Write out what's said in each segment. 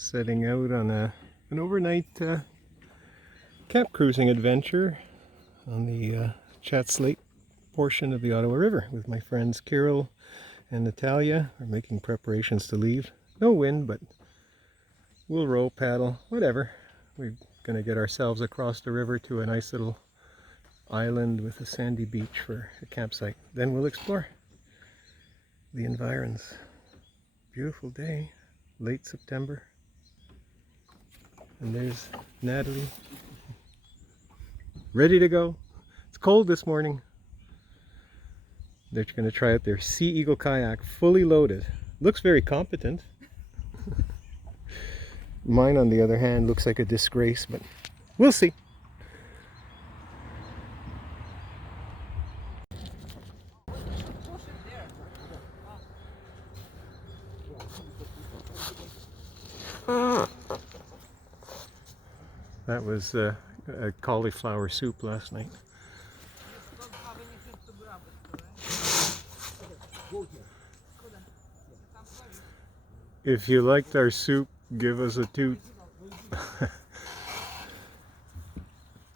Setting out on an overnight camp cruising adventure on the Chats Lake portion of the Ottawa River with my friends Kirill and Natalia. We're making preparations to leave. No wind, but we'll row, paddle, whatever. We're going to get ourselves across the river to a nice little island with a sandy beach for a campsite. Then we'll explore the environs. Beautiful day, late September. And there's Natalie, ready to go. It's cold this morning. They're going to try out their Sea Eagle kayak, fully loaded. Looks very competent. Mine, on the other hand, looks like a disgrace, but we'll see. That was a cauliflower soup last night. If you liked our soup, give us a toot.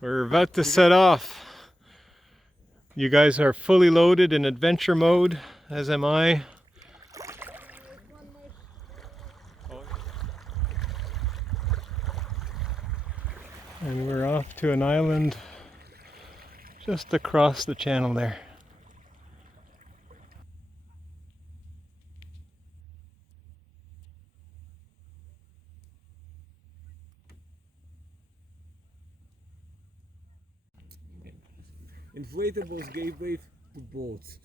We're about to set off. You guys are fully loaded in adventure mode, as am I. And we're off to an island just across the channel there. Inflatables gave way to boats.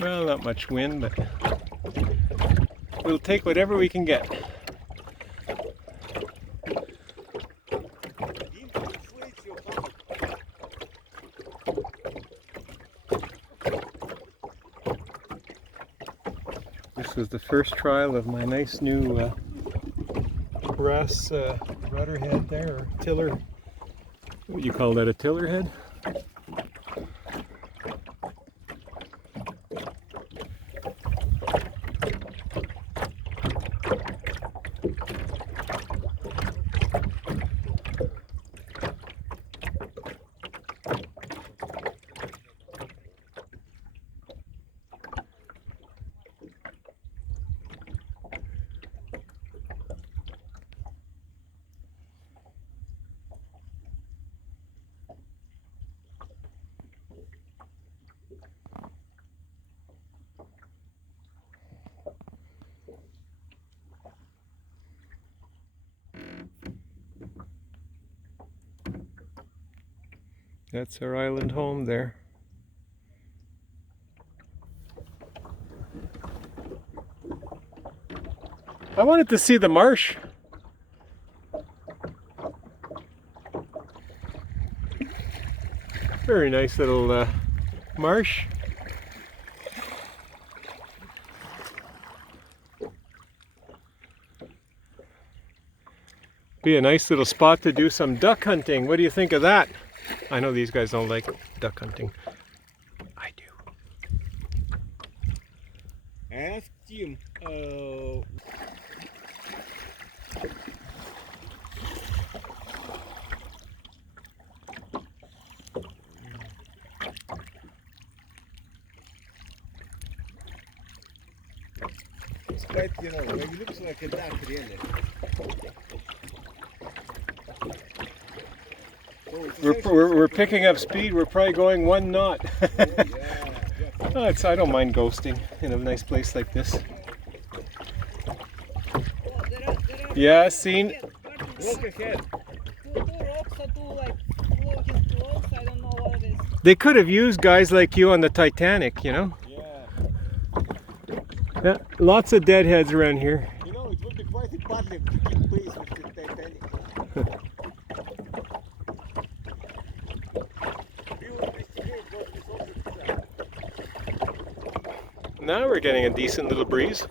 Well, not much wind, but we'll take whatever we can get. This was the first trial of my nice new brass rudder head there, or tiller. What would you call that, a tiller head? That's our island home there. I wanted to see the marsh. Very nice little marsh. Be a nice little spot to do some duck hunting. What do you think of that? I know these guys don't like duck hunting. I do. I asked him. It's quite, you know, it looks like a duck, really. We're picking up speed. We're probably going 1 knot. Oh, I don't mind ghosting in a nice place like this. Yeah, seen. Walk ahead. Two rocks or two like floating close. I don't know what it is. They could have used guys like you on the Titanic, you know? Yeah, lots of deadheads around here. You know, it would be quite a paddling to keep pace with the Titanic. Now we're getting a decent little breeze.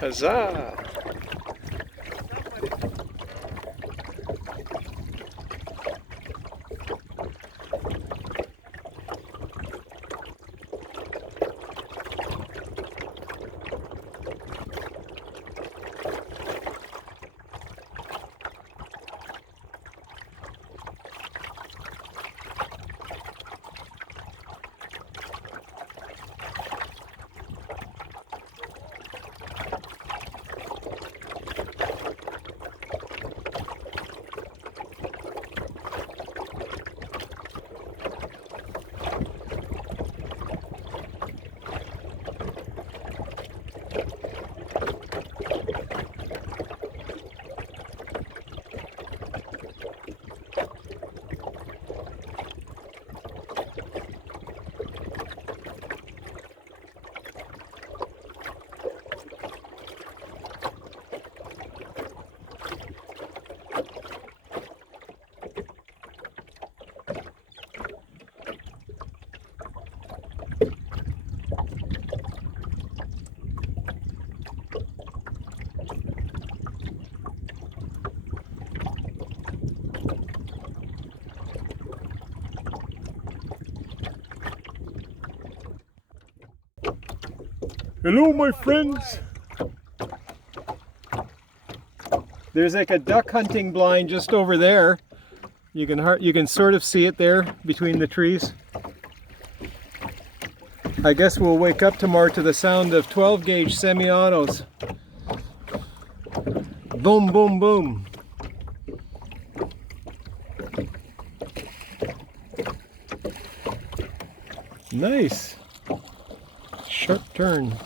Huzzah! Hello, my friends! There's like a duck hunting blind just over there. You can sort of see it there between the trees. I guess we'll wake up tomorrow to the sound of 12 gauge semi-autos. Boom, boom, boom. Nice. Sharp turn.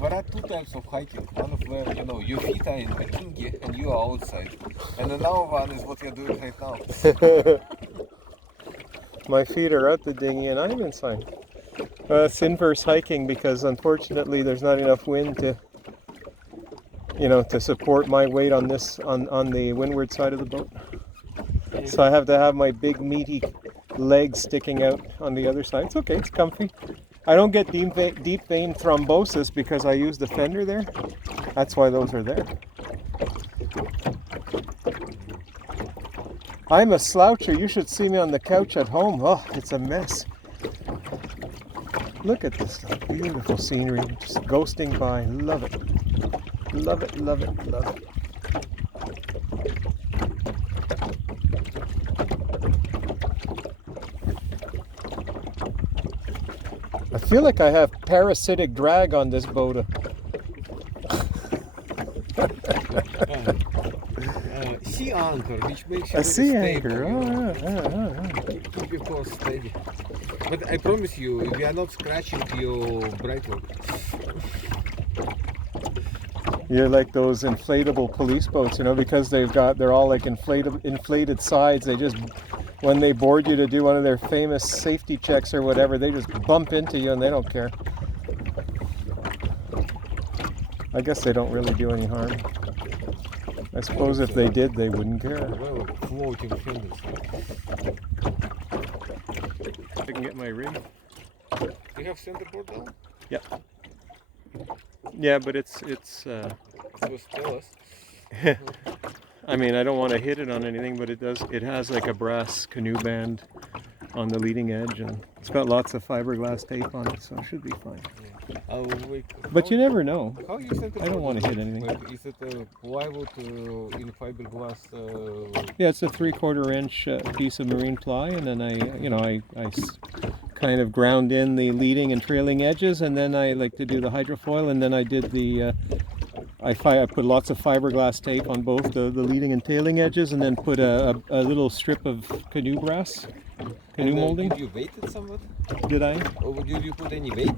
There are two types of hiking. One of where your feet are in bikini and you are outside. And another one is what you're doing right now. My feet are out the dinghy and I'm inside. It's inverse hiking because unfortunately there's not enough wind to to support my weight on the windward side of the boat. So I have to have my big meaty legs sticking out on the other side. It's okay, it's comfy. I don't get deep vein thrombosis because I use the fender there. That's why those are there. I'm a sloucher. You should see me on the couch at home. Oh, it's a mess. Look at this beautiful scenery just ghosting by. Love it. Love it, love it, love it. I feel like I have parasitic drag on this boat. Sea anchor, which makes you A sea very anchor, stable, keep your course steady. But I promise you, we are not scratching your breakwork. You're like those inflatable police boats, because they're all like inflated sides. They just, when they board you to do one of their famous safety checks or whatever, they just bump into you and they don't care. I guess they don't really do any harm. I suppose if they did, they wouldn't care. Well, floating fingers. I can get my rig. Do you have centerboard now? Yeah. Yeah, but it's Just tell us. I mean, I don't want to hit it on anything, but it has like a brass canoe band on the leading edge, and it's got lots of fiberglass tape on it, so it should be fine. But you never know. How you centerboard? I don't want to hit anything. Like, is it a plywood in fiberglass? Yeah, it's a 3/4 inch piece of marine ply, and then I kind of ground in the leading and trailing edges, and then I like to do the hydrofoil, and then I did the I put lots of fiberglass tape on both the leading and tailing edges, and then put a little strip of canoe brass canoe molding. Did you weight it somewhat? Did I? Or did you put any weight?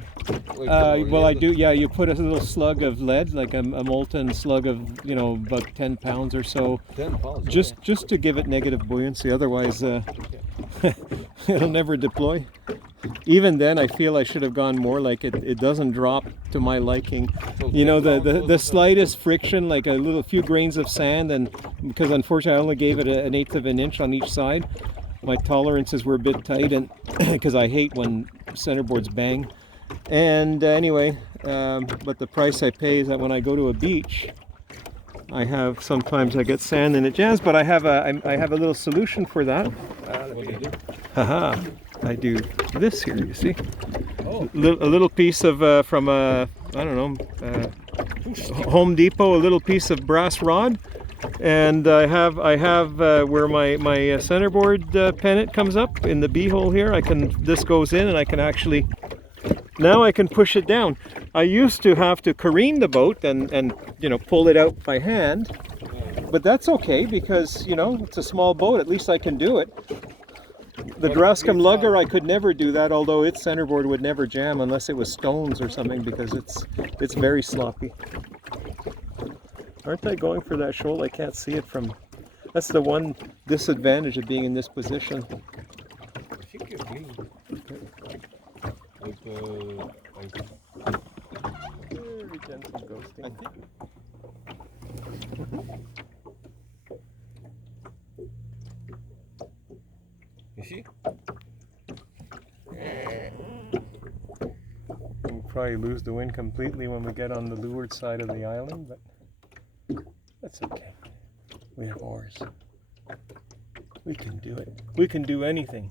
Well, I do. Yeah, you put a little slug of lead, like a molten slug of, you know, about 10 pounds or so, 10 pounds. just to give it negative buoyancy. Otherwise, it'll never deploy. Even then, I feel I should have gone more. Like it doesn't drop to my liking. So You know, 10 pounds the slightest friction, like a little few grains of sand, and because unfortunately I only gave it an eighth of an inch on each side. My tolerances were a bit tight, and because I hate when centerboards bang. And anyway, but the price I pay is that when I go to a beach, sometimes I get sand and it jams. But I have a little solution for that. What do you do? Haha! I do this here. You see, Oh. a little piece of from I don't know, Home Depot, a little piece of brass rod. And I have where my centerboard pennant comes up in the B hole here. This goes in, and I can actually now I can push it down. I used to have to careen the boat and you know, pull it out by hand, but that's okay because, you know, it's a small boat. At least I can do it. The Grascom lugger, I could never do that, although its centerboard would never jam unless it was stones or something, because it's very sloppy. Aren't I going for that shoal? I can't see it from... That's the one disadvantage of being in this position. I think you're clean. Very gentle ghosting. I think. You see? We'll probably lose the wind completely when we get on the leeward side of the island, but that's okay. We have oars. We can do it. We can do anything.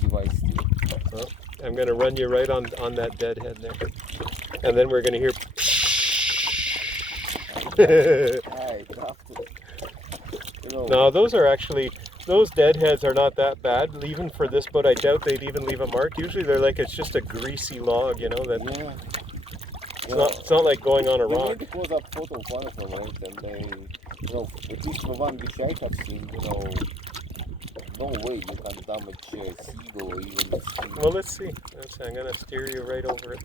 Device still. Well, I'm going to run you right on that deadhead there. And then we're going to hear... No, those are actually... Those deadheads are not that bad, even for this boat. I doubt they'd even leave a mark. Usually they're like, it's just a greasy log, you know, that it's not like going on a rock. It was a photo of one of them, right? And they, you know, at least the one which I have seen, you know, no way you can damage a seagull or even a sea. Well, let's see. I'm going to steer you right over it.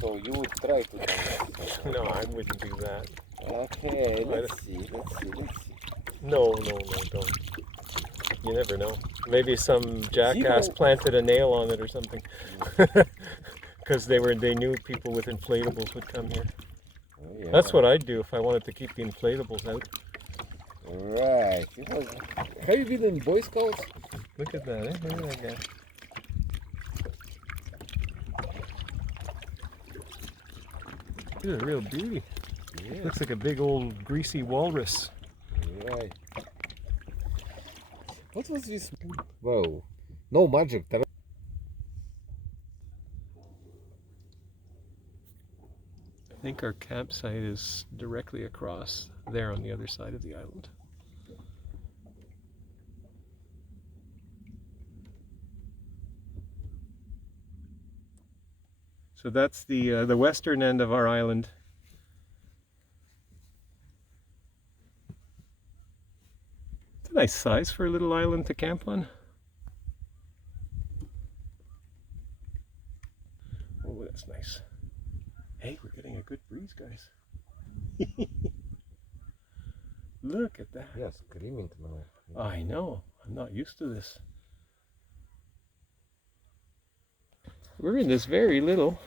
So you would try to damage it. No, I wouldn't do that. Okay, let's see. No, don't. You never know. Maybe some jackass planted a nail on it or something. Because they knew people with inflatables would come here. Oh, yeah. That's what I'd do if I wanted to keep the inflatables out. Right. Have you been in Boy Scouts? Look at that, eh? Look at that guy. This is a real beauty. Yeah. Looks like a big old greasy walrus. Right. What was this? Whoa. No magic. I think our campsite is directly across there on the other side of the island. So that's the western end of our island. It's a nice size for a little island to camp on. Oh, that's nice. Hey, we're getting a good breeze, guys. Look at that. Yeah, screaming now. I know. I'm not used to this. We're in this very little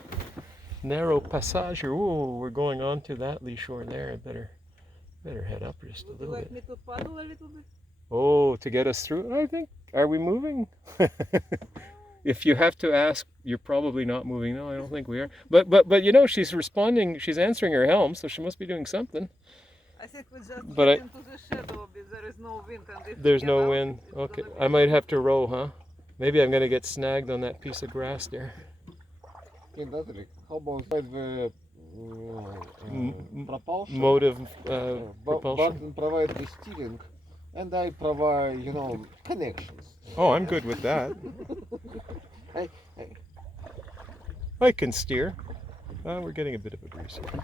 narrow passage. Oh, we're going on to that lee shore there. I better head up just a Would you little like bit. me to paddle a little bit? Oh, to get us through? I think. Are we moving? If you have to ask, you're probably not moving. No, I don't think we are. But you know, she's responding. She's answering her helm, so she must be doing something. I think we just But get into the shadow because there is no wind. And if There's we no get out, wind. it's Okay, gonna be I might have to row, huh? Maybe I'm gonna get snagged on that piece of grass there. Okay, Natalie, how about the propulsion? Mode of propulsion. Barton provide the steering, and I provide, you know, connections. Oh, I'm good with that. Hey. I can steer. We're getting a bit of a breeze here.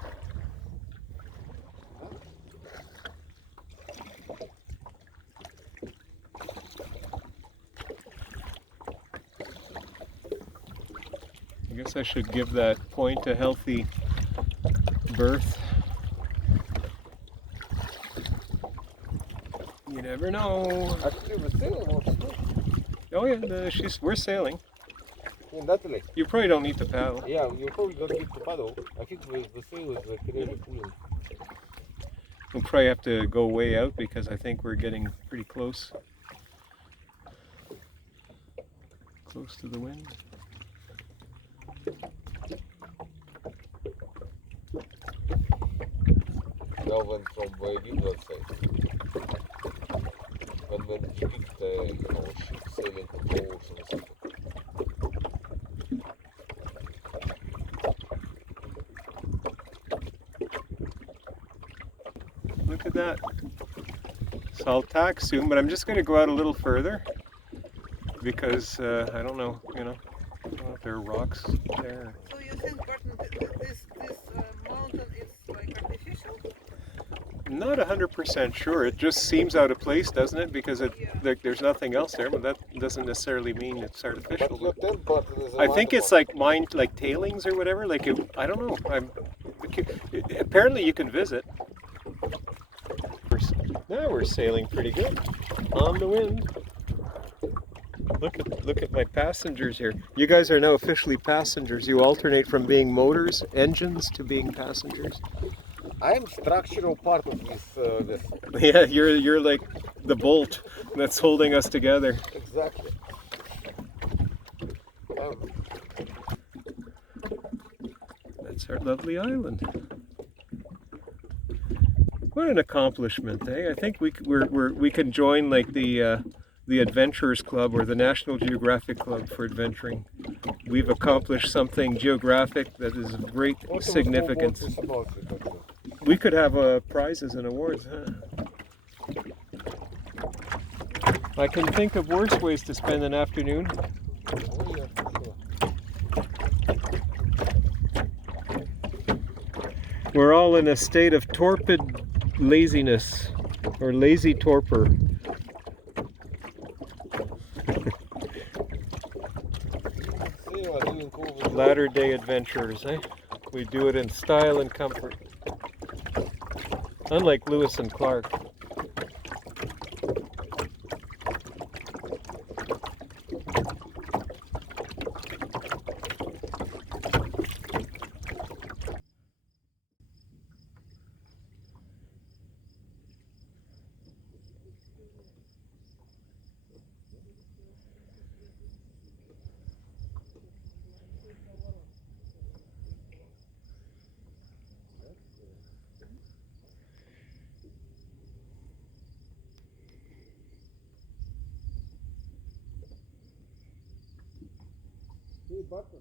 guess I should give that point a healthy birth. You never know. Actually, we're sailing on the Oh yeah, we're sailing. in Natalie. You probably don't need to paddle. Yeah, you probably don't need to paddle. I think the sail is like really cool. We'll probably have to go way out because I think we're getting pretty close. Close to the wind. Now when from where we were sailing. When you pick the ship sailing to boats or something. Look at that. So I'll tack soon, but I'm just going to go out a little further because I don't know, I don't know if there are rocks there. So you think, Barton, this mountain is like artificial? Not 100% sure. It just seems out of place, doesn't it? Because there's nothing else there, but that doesn't necessarily mean it's artificial. But your tent button is a I think it's like mined, like tailings or whatever. Like I don't know. Apparently you can visit. Now we're sailing pretty good on the wind. Look at my passengers here. You guys are now officially passengers. You alternate from being motors, engines, to being passengers. I am structural part of this. Yeah, you're like the bolt that's holding us together. Exactly. That's our lovely island. What an accomplishment, eh? I think we can join like the Adventurers Club or the National Geographic Club for adventuring. We've accomplished something geographic that is of great significance. We could have prizes and awards, huh? I can think of worse ways to spend an afternoon. Oh, yeah, sure. We're all in a state of torpid laziness, or lazy torpor. Latter day adventurers, eh? We do it in style and comfort. Unlike Lewis and Clark. Button.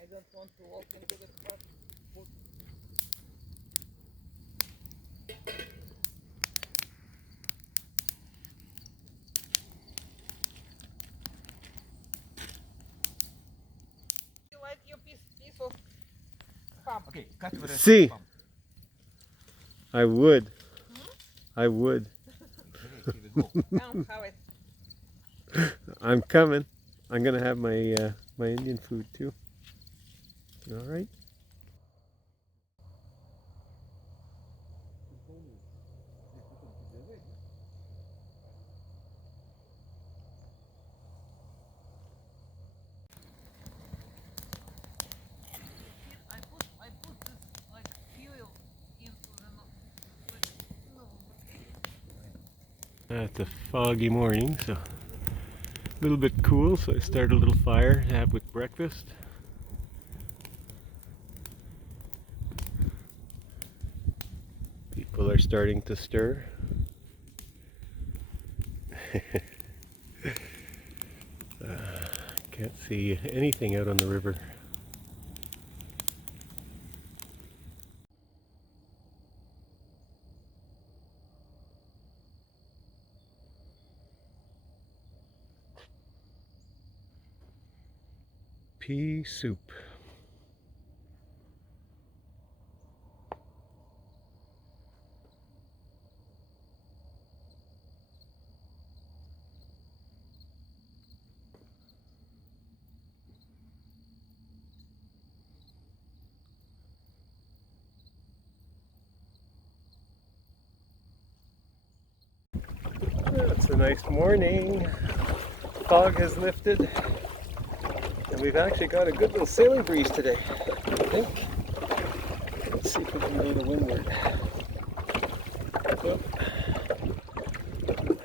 I don't want to walk into the spot. You like your piece of pump? Okay, cut the rest. See, I would. I would. Come, have it. I'm coming. I'm gonna have my my Indian food too. All right. I put this like fuel into the It's a foggy morning, so a little bit cool. So I started a little fire to have with breakfast. People are starting to stir. Can't see anything out on the river. Pea soup. It's a nice morning. Fog has lifted, and we've actually got a good little sailing breeze today, I think. Let's see if we can go to windward. Oh. Not much.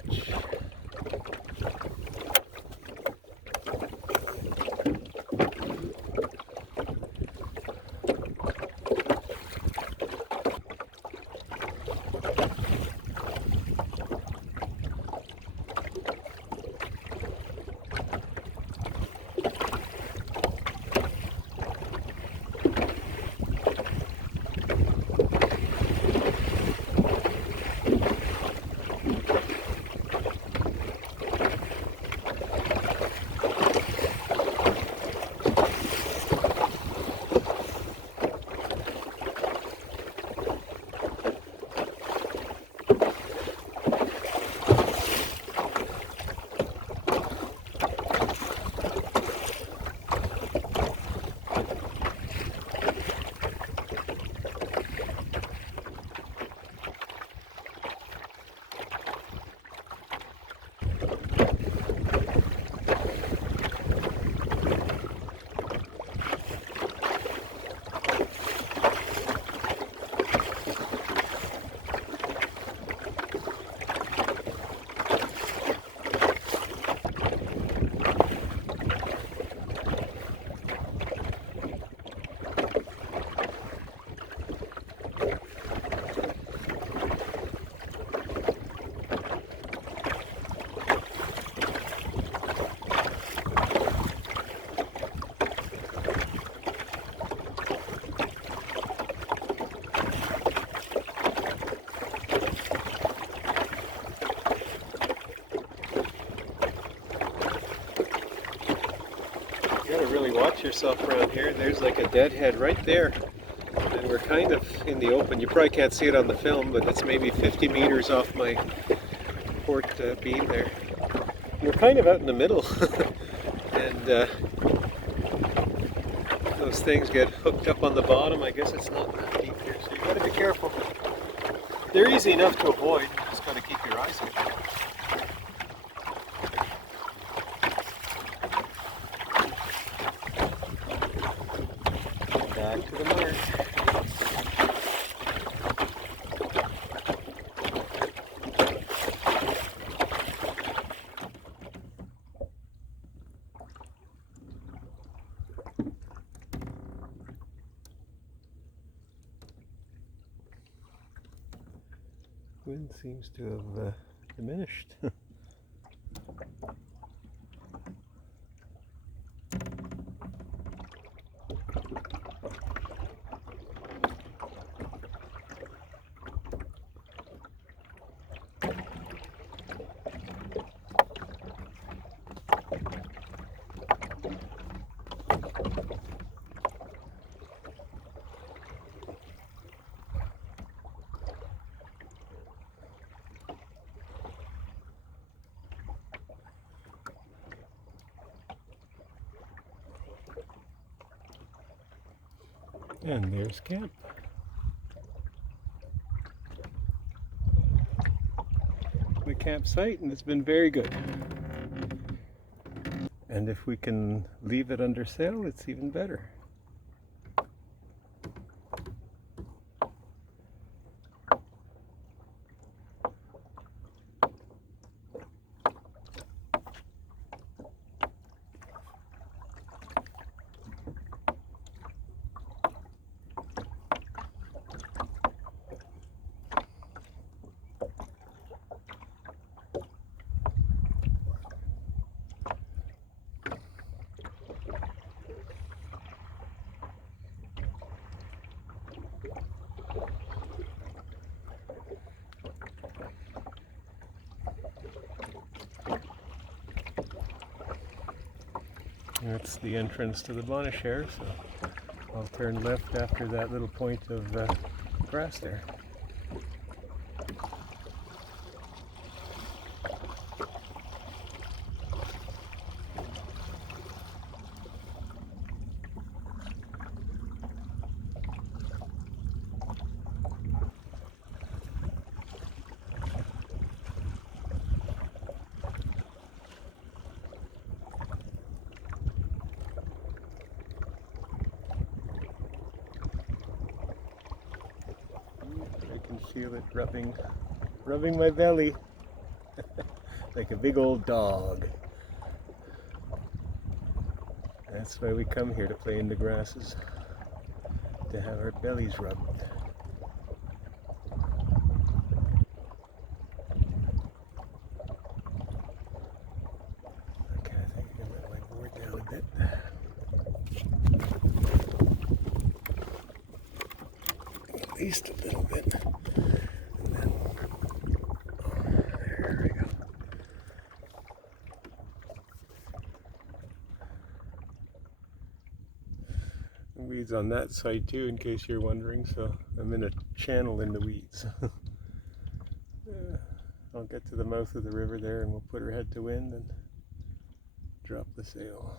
You gotta really watch yourself around here. There's like a deadhead right there. And we're kind of in the open. You probably can't see it on the film, but it's maybe 50 meters off my port beam there. We're kind of out in the middle. And those things get hooked up on the bottom. I guess it's not that deep here, so you gotta be careful. They're easy enough to avoid. You just gotta keep your eyes open. Back to the mark. Wind seems to have diminished. And there's camp. The campsite, and it's been very good. And if we can leave it under sail, it's even better. That's the entrance to the Bonair, so I'll turn left after that little point of grass there. feel it rubbing my belly like a big old dog. That's why we come here to play in the grasses, to have our bellies rubbed. Okay, I think I can let my board down a bit. At least a little bit. And then, there we go. Weeds on that side too, in case you're wondering, so I'm in a channel in the weeds. I'll get to the mouth of the river there and we'll put her head to wind and drop the sail.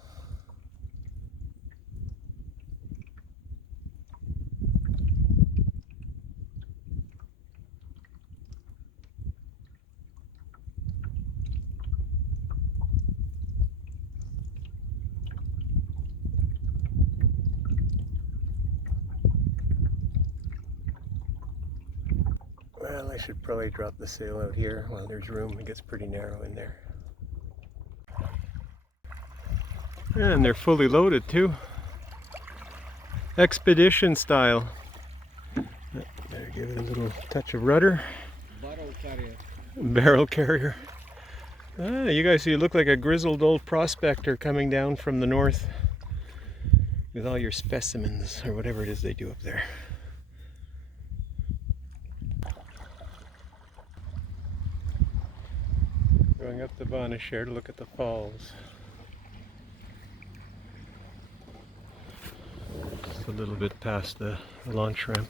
Well, I should probably drop the sail out here while there's room. It gets pretty narrow in there. And they're fully loaded too. Expedition style. Better give it a little touch of rudder. Barrel carrier. Barrel carrier. Ah, you look like a grizzled old prospector coming down from the north with all your specimens, or whatever it is they do up there. Going up the Bonair to look at the falls. Just a little bit past the launch ramp.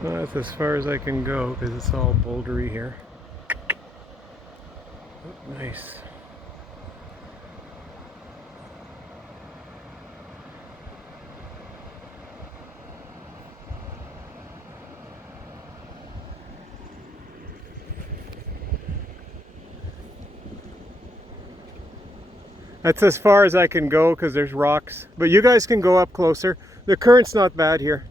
Well, that's as far as I can go because it's all bouldery here. Oh, nice. That's as far as I can go because there's rocks. But you guys can go up closer. The current's not bad here.